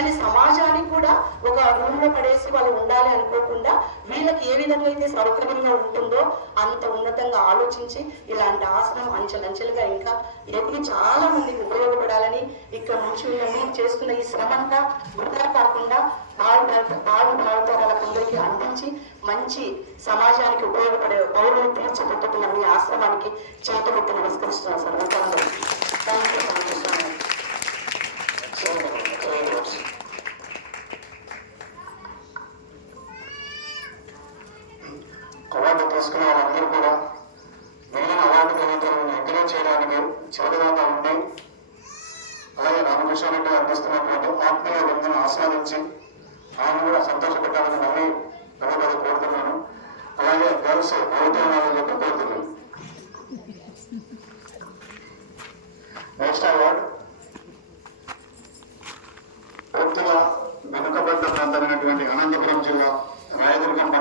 కానీ సమాజానికి కూడా ఒక రూమ్లో పడేసి వాళ్ళు ఉండాలి అనుకోకుండా వీళ్ళకి ఏ విధంగా అయితే సౌకర్యంగా ఉంటుందో అంత ఉన్నతంగా ఆలోచించి ఇలాంటి ఆసనం అంచెలంచెలుగా ఇంకా ఎప్పుడు చాలా మందికి ఉపయోగపడాలని ఇక్కడ నుంచి మీరు చేస్తున్న ఈ శ్రమంతా వృధా కాకుండా పాలు పాలు భావితరాలకు అందరికీ అందించి మంచి సమాజానికి ఉపయోగపడే పౌరులు తీర్చిదిద్దుతున్న మీ ఆశ్రమానికి చేతులెత్తి నమస్కరిస్తున్నాను సార్. అవార్డు తీసుకున్న వాళ్ళందరూ కూడా మిగిలిన అవార్డు గ్రహీతలను ఎంకరేజ్ చేయడానికి చేతులాగా ఉండి అలాగే రామకృష్ణారెడ్డి అందిస్తున్నటువంటి ఆత్మీయ విందును ఆస్వాదించి ఆయన కూడా సంతోషపెట్టాలని మళ్ళీ పదే కోరుతున్నాను. అలాగే గర్ల్స్ అవుతాయని చెప్పి కోరుతున్నాను. నెక్స్ట్ అవార్డు పూర్తిగా వెనుకబడ్డ ప్రాంతమైనటువంటి అనంతపురం జిల్లా రాయదుర్గం పట్టణం